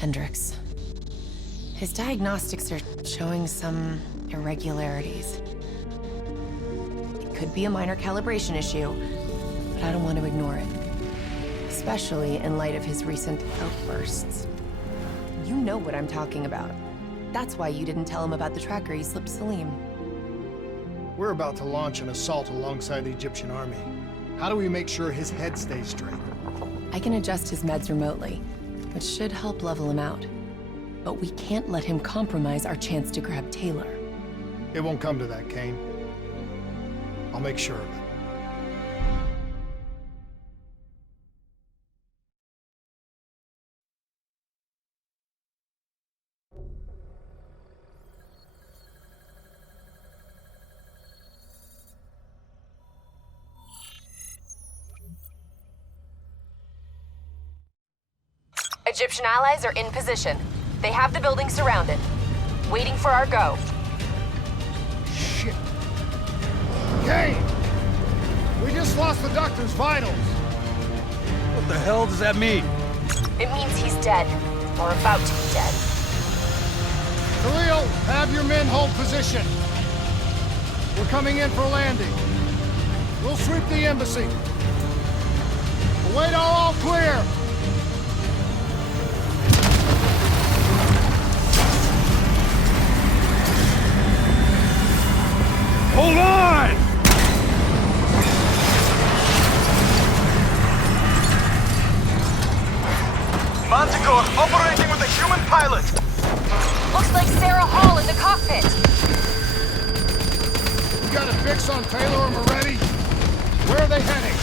Hendricks. His diagnostics are showing some irregularities. It could be a minor calibration issue, but I don't want to ignore it. Especially in light of his recent outbursts. You know what I'm talking about. That's why you didn't tell him about the tracker you slipped Salim. We're about to launch an assault alongside the Egyptian army. How do we make sure his head stays straight? I can adjust his meds remotely, which should help level him out. But we can't let him compromise our chance to grab Taylor. It won't come to that, Kane. I'll make sure of it. Egyptian allies are in position. They have the building surrounded. Waiting for our go. Shit. Kane! We just lost the doctor's vitals. What the hell does that mean? It means he's dead. Or about to be dead. Khalil, have your men hold position. We're coming in for landing. We'll sweep the embassy. Await all clear. Hold on! Manticore operating with a human pilot. Looks like Sarah Hall in the cockpit. We got a fix on Taylor and Moretti? Where are they heading?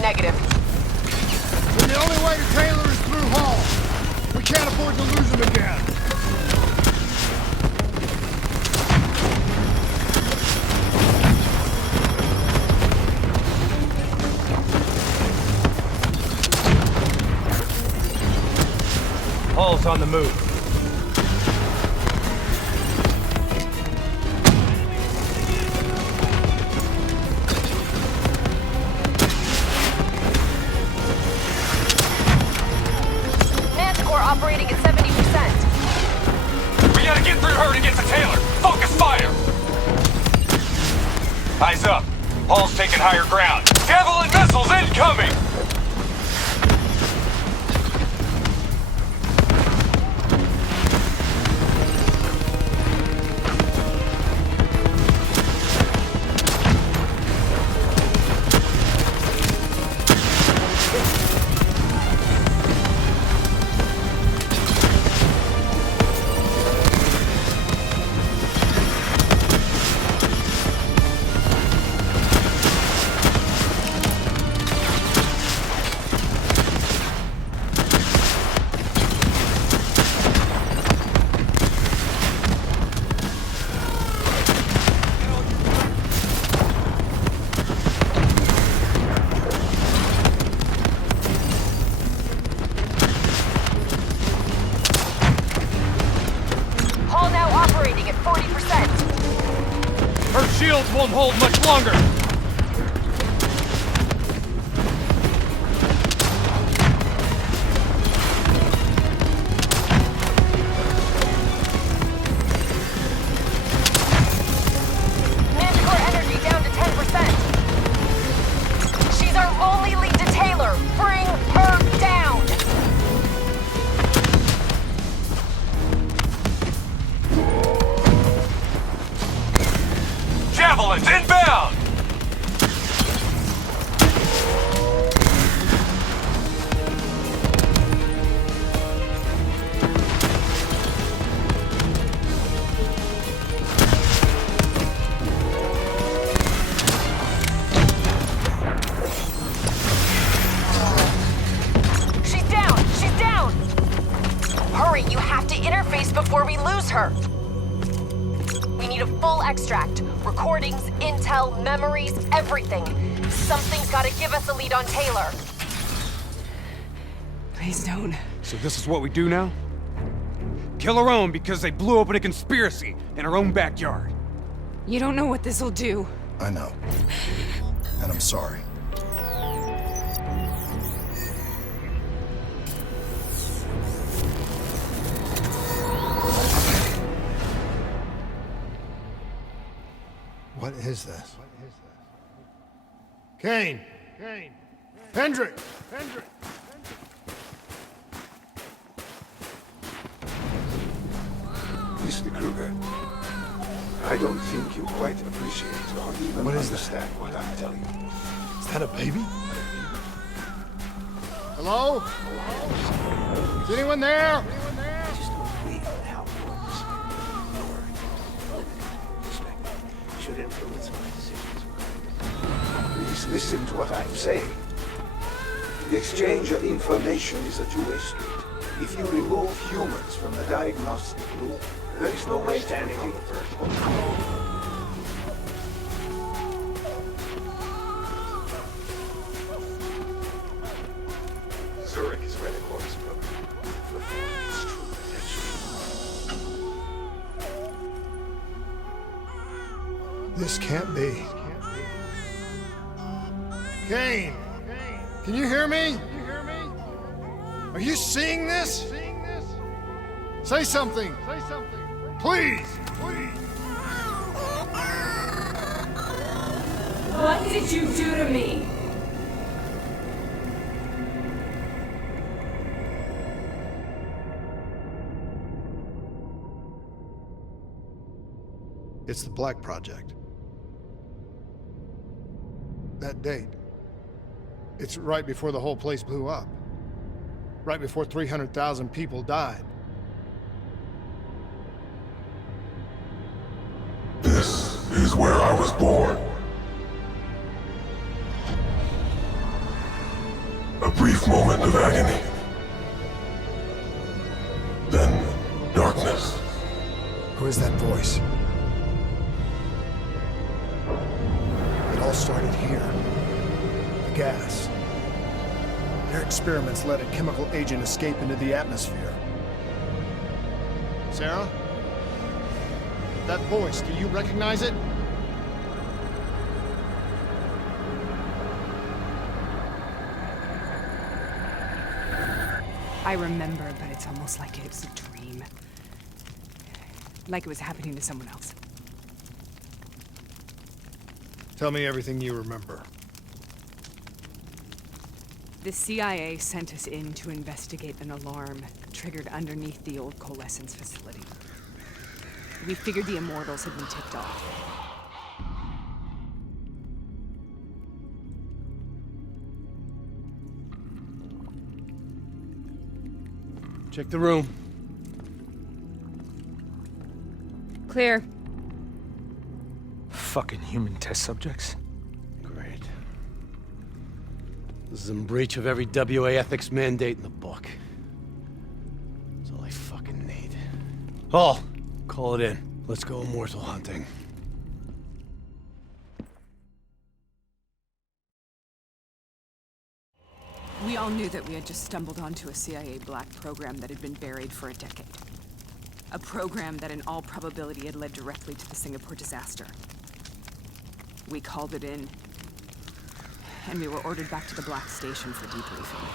Negative. Then the only way to Taylor is through Hall. We can't afford to lose him again. Hall's on the move. Manticore operating at 70%. We gotta get through her to get to Taylor. Focus fire. Eyes up. Hall's taking higher ground. Javelin missiles incoming. Her shields won't hold much longer! Manticore energy down to 10%. She's our only lead to Taylor. Bring her down! Javelins inbound! She's down! She's down! Hurry, you have to interface before we lose her. We need a full extract. Recordings, intel, memories, everything. Something's gotta give us a lead on Taylor. Please don't. So this is what we do now? Kill our own because they blew open a conspiracy in our own backyard. You don't know what this'll do. I know. And I'm sorry. What is this? Kane! Hendrik! Mr. Kruger, I don't think you quite appreciate or even understand what I'm telling you. Is that a baby? Hello? Is anyone there? Just don't leave without warnings. Should influence my decisions. Please listen to what I'm saying. The exchange of information is a two-way street. If you remove humans from the diagnostic loop, there is no way to anything further. Zurich is where the corpse broke. It's true potential. This can't be. Kane! Can you hear me? Are you seeing this? Say something! Please! What did you do to me? It's the Black Project. That date. It's right before the whole place blew up. Right before 300,000 people died. This is where I was born. A brief moment of agony. Then, darkness. Who is that voice? It all started here. The gas. Their experiments let a chemical agent escape into the atmosphere. Sarah? That voice, do you recognize it? I remember, but it's almost like it was a dream. Like it was happening to someone else. Tell me everything you remember. The CIA sent us in to investigate an alarm triggered underneath the old coalescence facility. We figured the Immortals had been tipped off. Check the room. Clear. Fucking human test subjects. Great. This is in breach of every WA ethics mandate in the book. That's all I fucking need. Hall, call it in. Let's go immortal hunting. We all knew that we had just stumbled onto a CIA black program that had been buried for a decade. A program that in all probability had led directly to the Singapore disaster. We called it in, and we were ordered back to the Black Station for debriefing.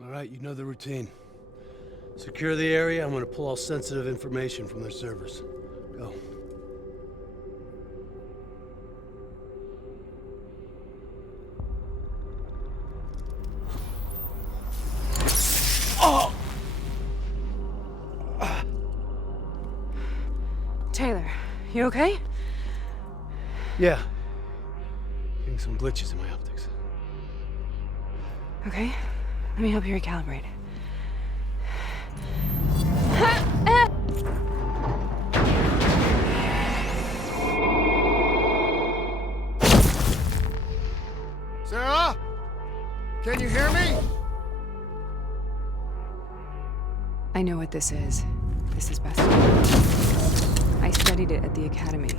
All right, you know the routine. Secure the area. I'm gonna pull all sensitive information from their servers. Go. Taylor, you okay? Yeah. Getting some glitches in my optics. Okay, let me help you recalibrate. Sarah? Can you hear me? I know what this is. This is best. I studied it at the Academy.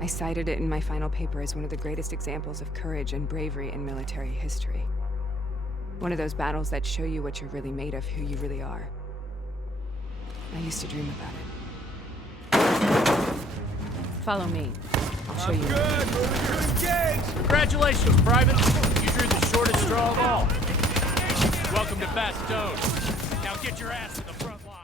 I cited it in my final paper as one of the greatest examples of courage and bravery in military history. One of those battles that show you what you're really made of, who you really are. I used to dream about it. Follow me. I'll show you. Good, moving to engage! Congratulations, Private. You drew the shortest straw of all. Welcome to Bastogne. Now get your ass to the front line.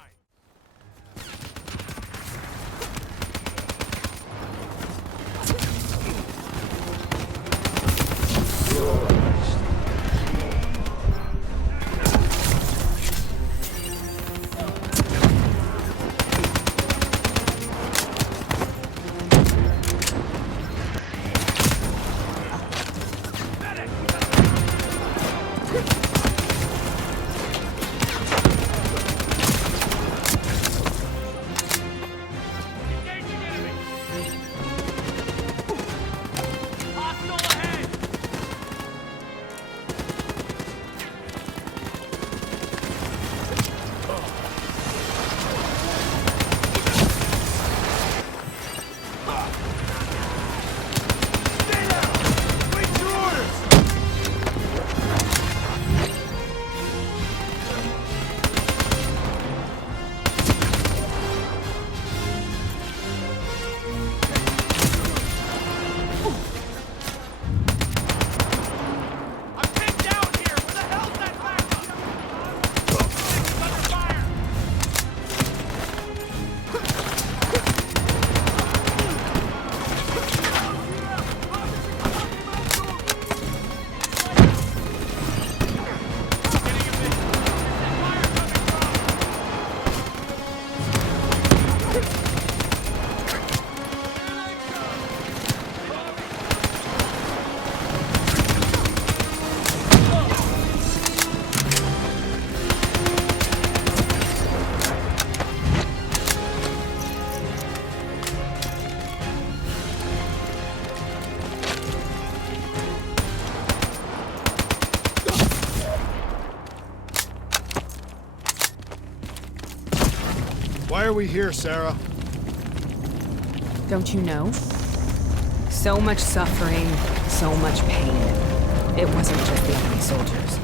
Why are we here, Sarah? Don't you know? So much suffering, so much pain. It wasn't just the enemy soldiers.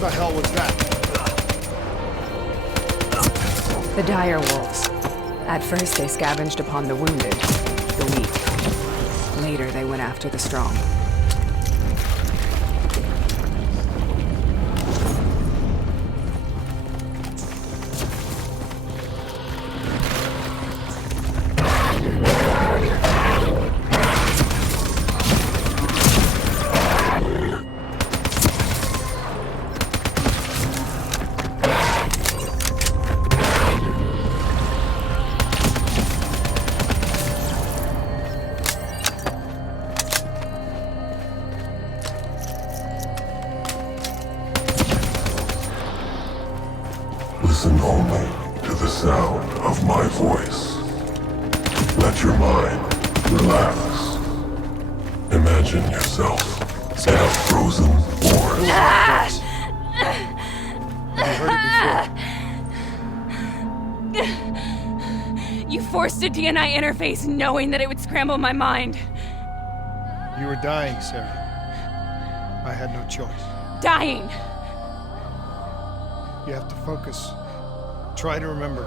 What the hell was that? The dire wolves. At first they scavenged upon the wounded, the weak. Later they went after the strong. Relax. Imagine yourself in a frozen forest. Have you heard it before? You forced a DNI interface knowing that it would scramble my mind. You were dying, Sarah. I had no choice. Dying! You have to focus. Try to remember.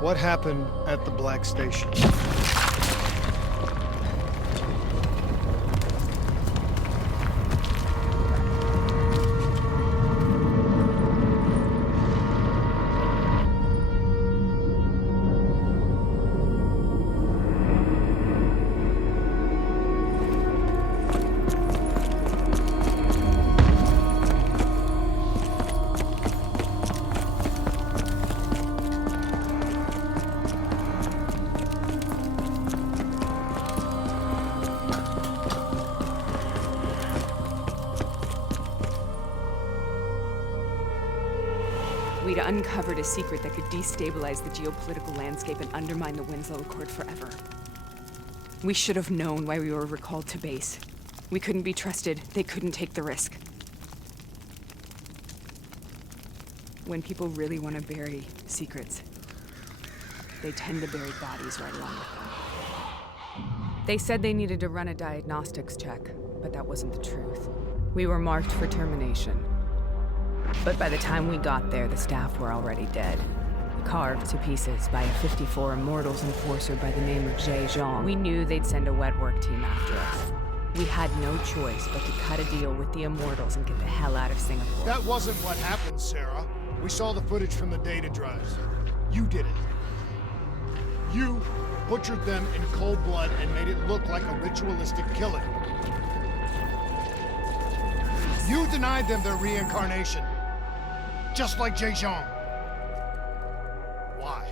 What happened at the Black Station? We'd uncovered a secret that could destabilize the geopolitical landscape and undermine the Winslow Accord forever. We should have known why we were recalled to base. We couldn't be trusted. They couldn't take the risk. When people really want to bury secrets, they tend to bury bodies right along with them. They said they needed to run a diagnostics check, but that wasn't the truth. We were marked for termination. But by the time we got there, the staff were already dead. Carved to pieces by a 54 Immortals enforcer by the name of Jay Zhang. We knew they'd send a wet work team after us. We had no choice but to cut a deal with the Immortals and get the hell out of Singapore. That wasn't what happened, Sarah. We saw the footage from the data drives. You did it. You butchered them in cold blood and made it look like a ritualistic killing. You denied them their reincarnation. Just like Jay Zhang. Why?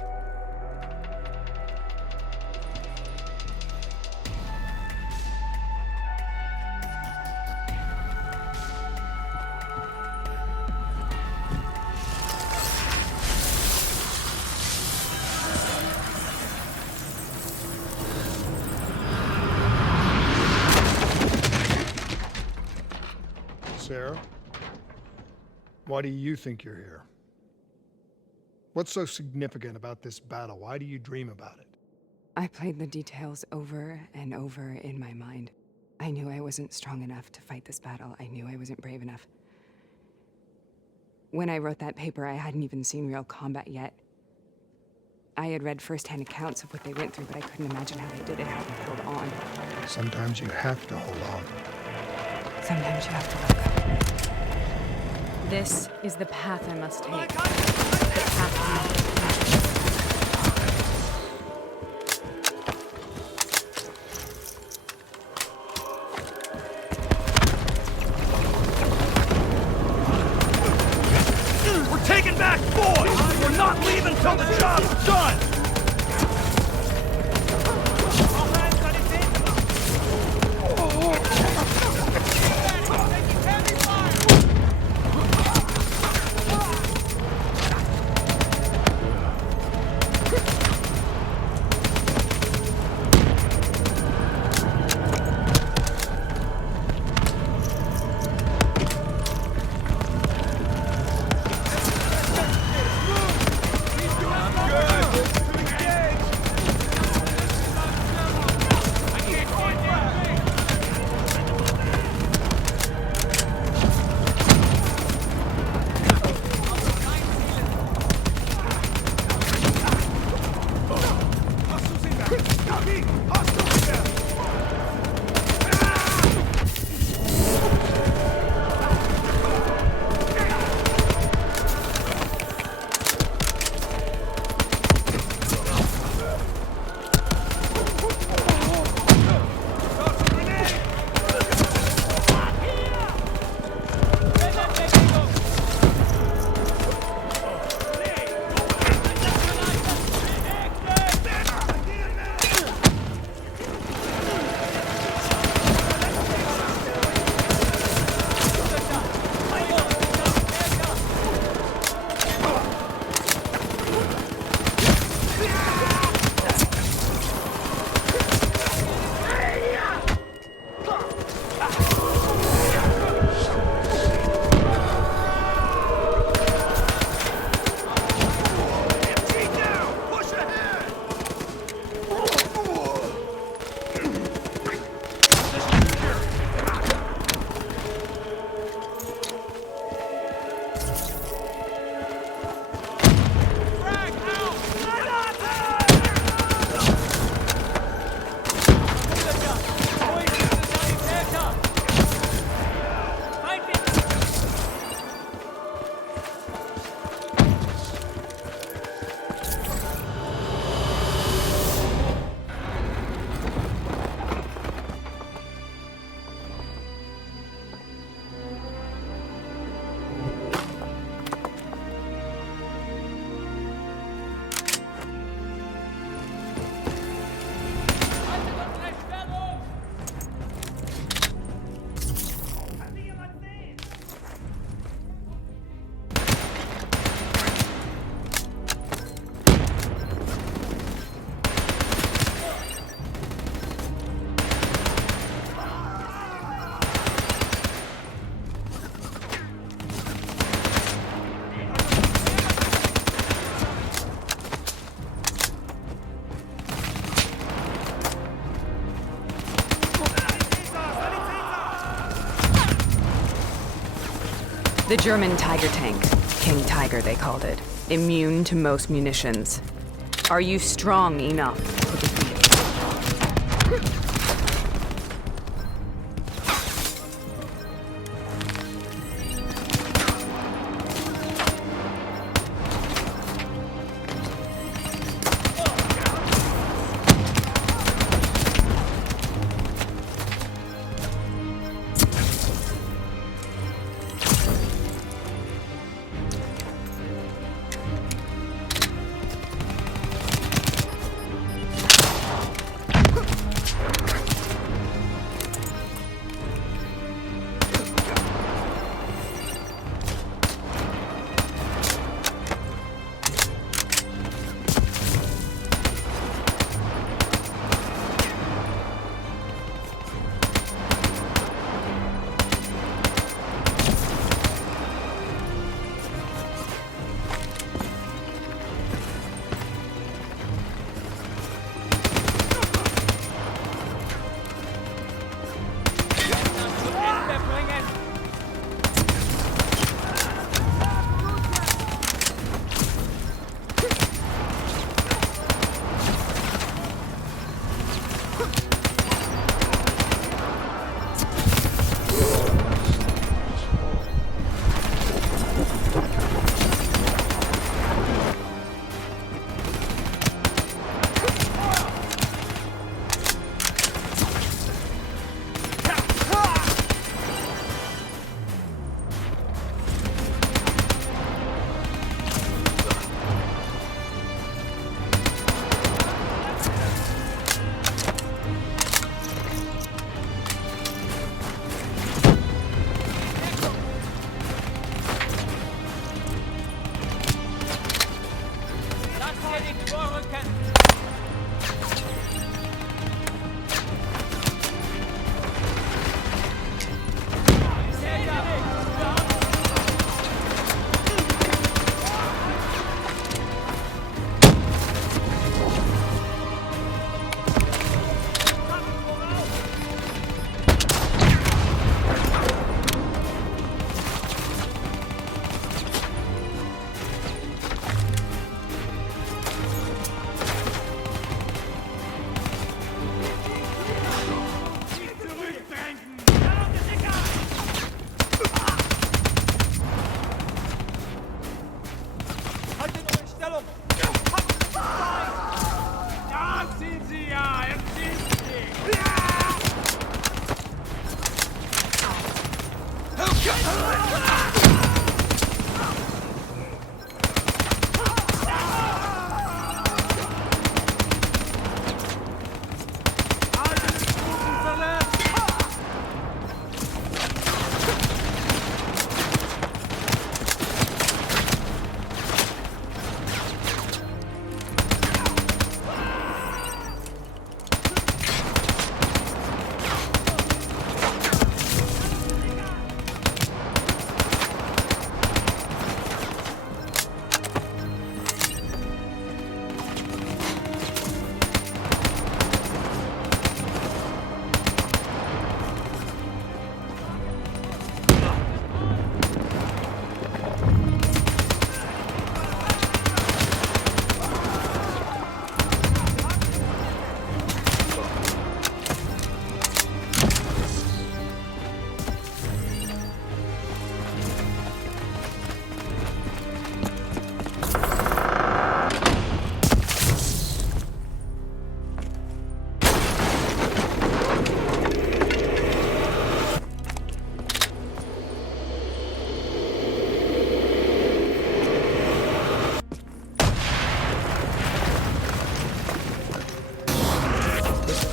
Sarah? Why do you think you're here? What's so significant about this battle? Why do you dream about it? I played the details over and over in my mind. I knew I wasn't strong enough to fight this battle. I knew I wasn't brave enough. When I wrote that paper, I hadn't even seen real combat yet. I had read first-hand accounts of what they went through, but I couldn't imagine how they did it, how they held on. Sometimes you have to hold on. Sometimes you have to let go. This is the path I must take. The path I must take. We're taking back boys! We're not leaving till the job's done! The German Tiger tank. King Tiger, they called it. Immune to most munitions. Are you strong enough to defeat it?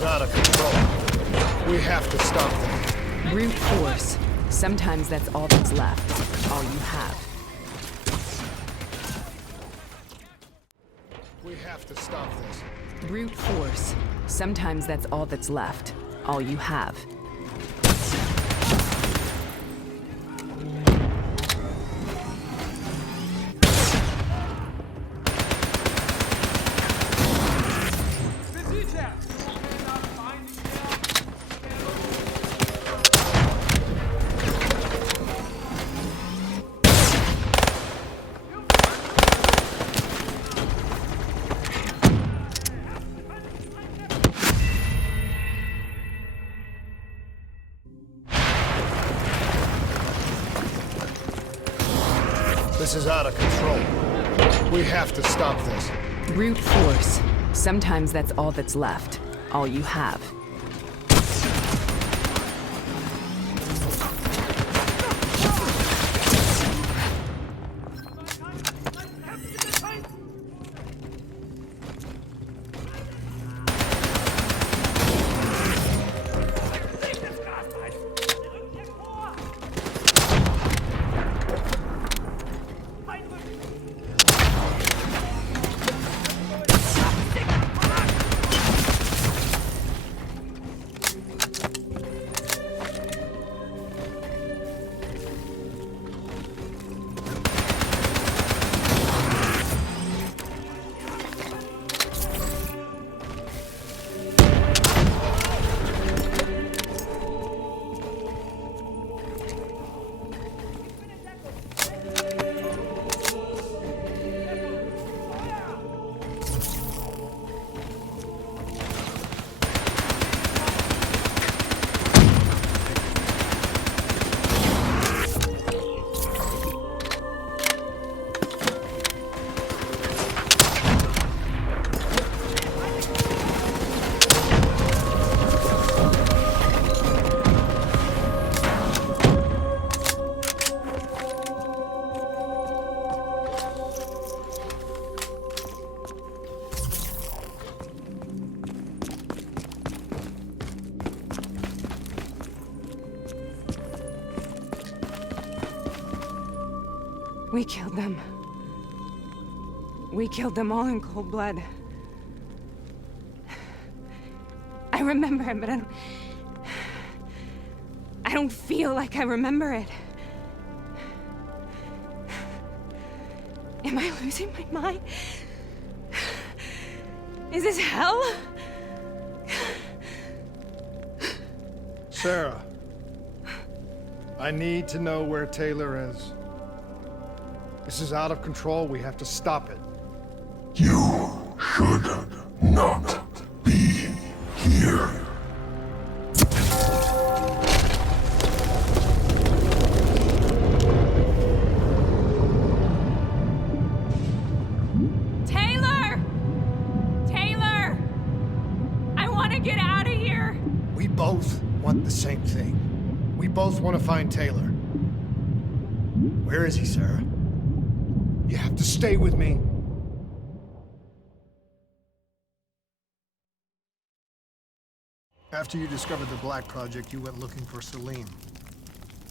Out of control. We have to stop them. Brute force. Sometimes that's all that's left. All you have. We have to stop this. Brute force. Sometimes that's all that's left. All you have. This is out of control. We have to stop this. Brute force. Sometimes that's all that's left. All you have. We killed them. We killed them all in cold blood. I remember it, but I don't feel like I remember it. Am I losing my mind? Is this hell? Sarah, I need to know where Taylor is. This is out of control. We have to stop it. You should not be here. Taylor! Taylor! I want to get out of here! We both want the same thing. We both want to find Taylor. Where is he, Sarah? You have to stay with me. After you discovered the Black Project, you went looking for Salim.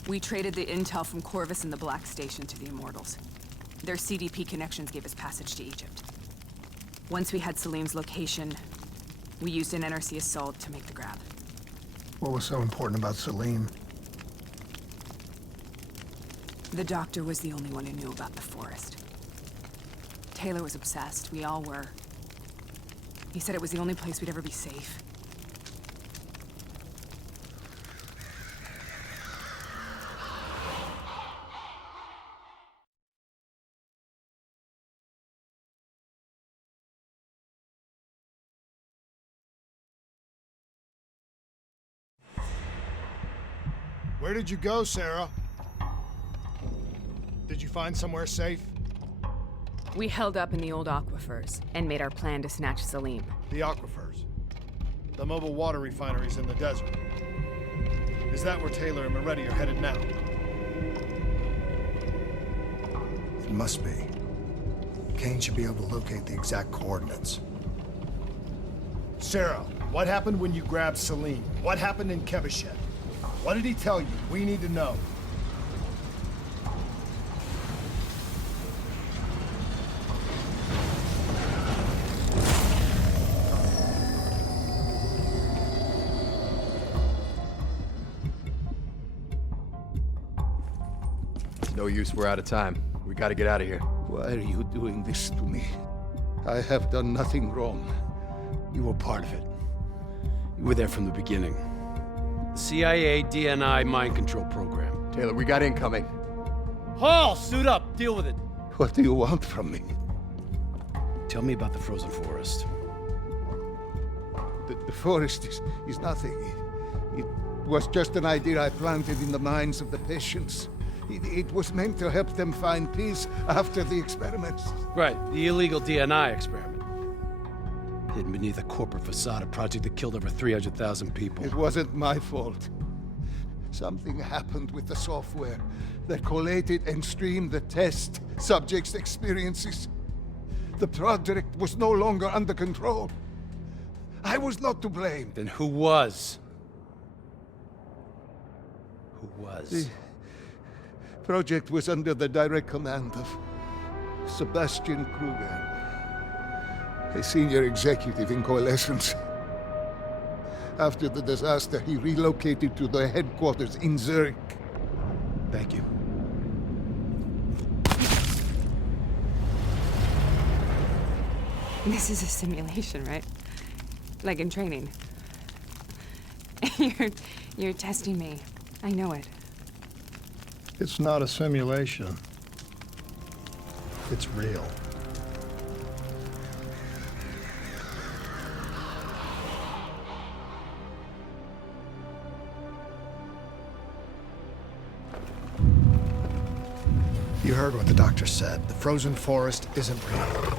We traded the intel from Corvus and the Black Station to the Immortals. Their CDP connections gave us passage to Egypt. Once we had Salim's location, we used an NRC assault to make the grab. What was so important about Salim? The doctor was the only one who knew about the forest. Taylor was obsessed. We all were. He said it was the only place we'd ever be safe. Where did you go, Sarah? Did you find somewhere safe? We held up in the old aquifers and made our plan to snatch Salim. The aquifers. The mobile water refineries in the desert. Is that where Taylor and Moretti are headed now? It must be. Kane should be able to locate the exact coordinates. Sarah, what happened when you grabbed Salim? What happened in Kevashet? What did he tell you? We need to know. No use, we're out of time. We gotta get out of here. Why are you doing this to me? I have done nothing wrong. You were part of it. You were there from the beginning. The CIA, DNI, mind control program. Taylor, we got incoming. Hall, suit up. Deal with it. What do you want from me? Tell me about the frozen forest. The forest is nothing. It was just an idea I planted in the minds of the patients. It was meant to help them find peace after the experiments. Right, the illegal DNI experiment. Hidden beneath a corporate facade, a project that killed over 300,000 people. It wasn't my fault. Something happened with the software that collated and streamed the test subjects' experiences. The project was no longer under control. I was not to blame. Then who was? Who was? The project was under the direct command of Sebastian Kruger, a senior executive in Coalescence. After the disaster, he relocated to the headquarters in Zurich. Thank you. This is a simulation, right? Like in training. You're testing me. I know it. It's not a simulation. It's real. You heard what the doctor said. The frozen forest isn't real.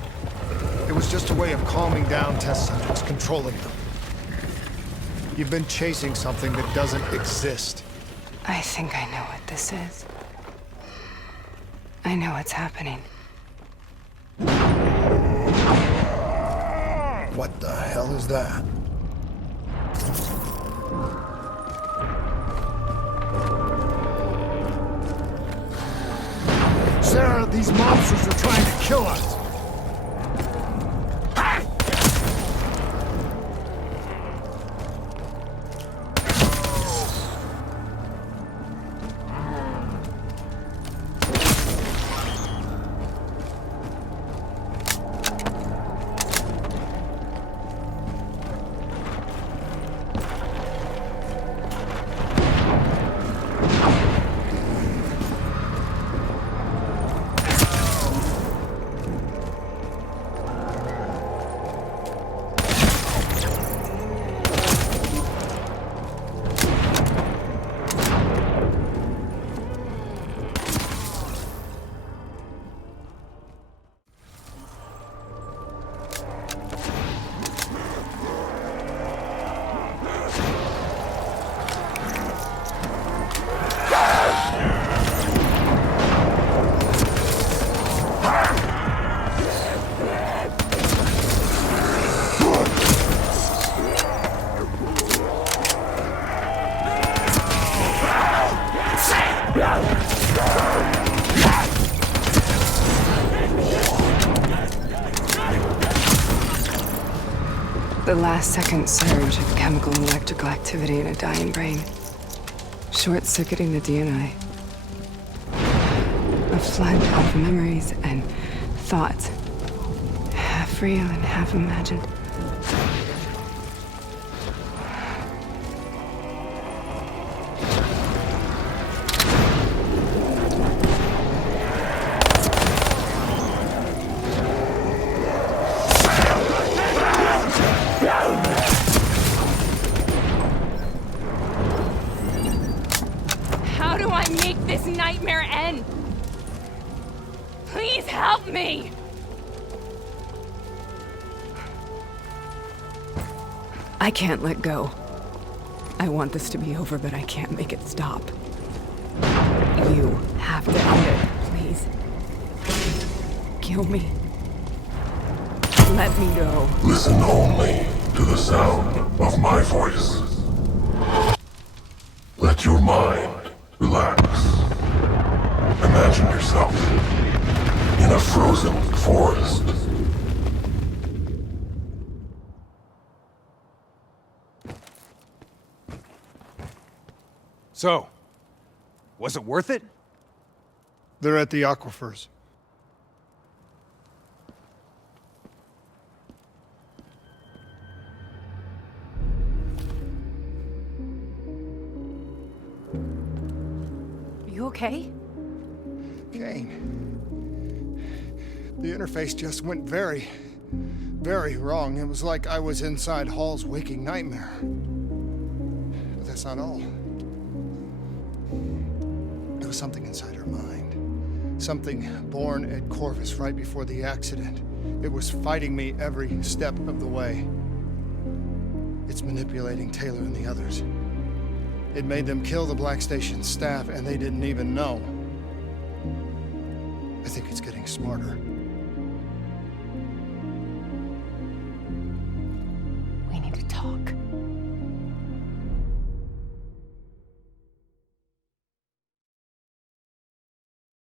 It was just a way of calming down test subjects, controlling them. You've been chasing something that doesn't exist. I think I know what this is. I know what's happening. What the hell is that? Sarah, these monsters are trying to kill us! The last-second surge of chemical and electrical activity in a dying brain. Short-circuiting the DNI. A flood of memories and thoughts. Half real and half imagined. How do I make this nightmare end? Please help me! I can't let go. I want this to be over, but I can't make it stop. You have to end it, please. Kill me. Let me go. Listen only to the sound of my voice. Let your mind relax. Imagine yourself in a frozen forest. So, was it worth it? They're at the aquifers. You okay? Kane. The interface just went very wrong. It was like I was inside Hall's waking nightmare. But that's not all. It was something inside her mind. Something born at Corvus right before the accident. It was fighting me every step of the way. It's manipulating Taylor and the others. It made them kill the Black Station staff, and they didn't even know. I think it's getting smarter.